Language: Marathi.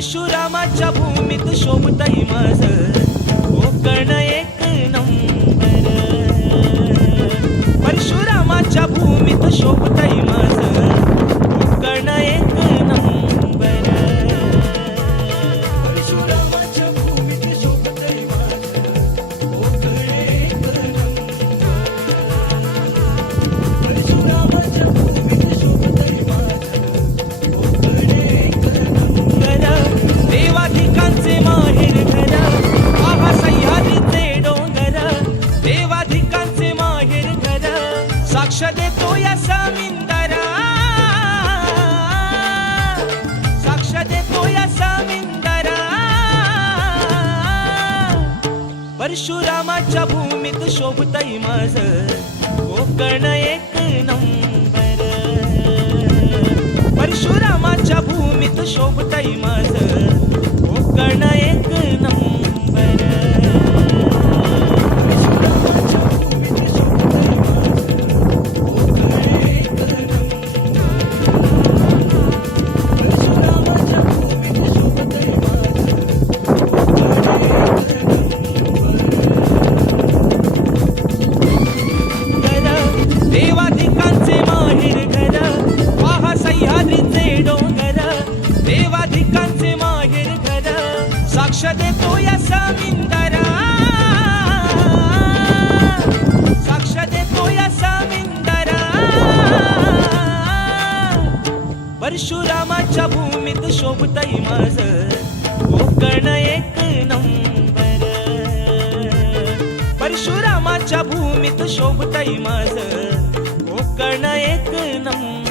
परशुरामाच्या भूमीत शोभतई माझ कोकण एक नंबर। परशुरामाच्या भूमीत शोभतई माझ कोकण एक नंबर। परशुरामाच्या भूमीत शोभतई माझ कोकण एक नंबर। परशुरामाच्या भूमीत शोभतई माझ कोकण एक नंबर। देवाधिकांचे माहेर घर आहा सह्याद्रीचे डोंगर। देवाधिकांचे माहेर घर साक्ष देतो या समिंदरा। साक्ष देतो या समिंदरा। परशुरामाच्या भूमीत शोभतई माझ कोकण एक नंबर। परशुरामाच्या भूमीत शोभतई माझ कोकण एक नंबर। परशुरामाच्या भूमीत शोभतई माझ कोकण एक नंबर। परशुरामाच्या भूमीत शोभतई माझ कोकण एक नंबर। देवाधिकांचे माहेर घर आहा सह्याद्रीचे डोंगर। देवाधिकांचे माहेर घर साक्ष देतो या समिंदरा। साक्ष देतो या समिंदरा। परशुरामाच्या भूमीत शोभतई माझ कोकण एक नंबर। परशुरामाच्या भूमीत शोभतई माझ कोकण एक नंबर।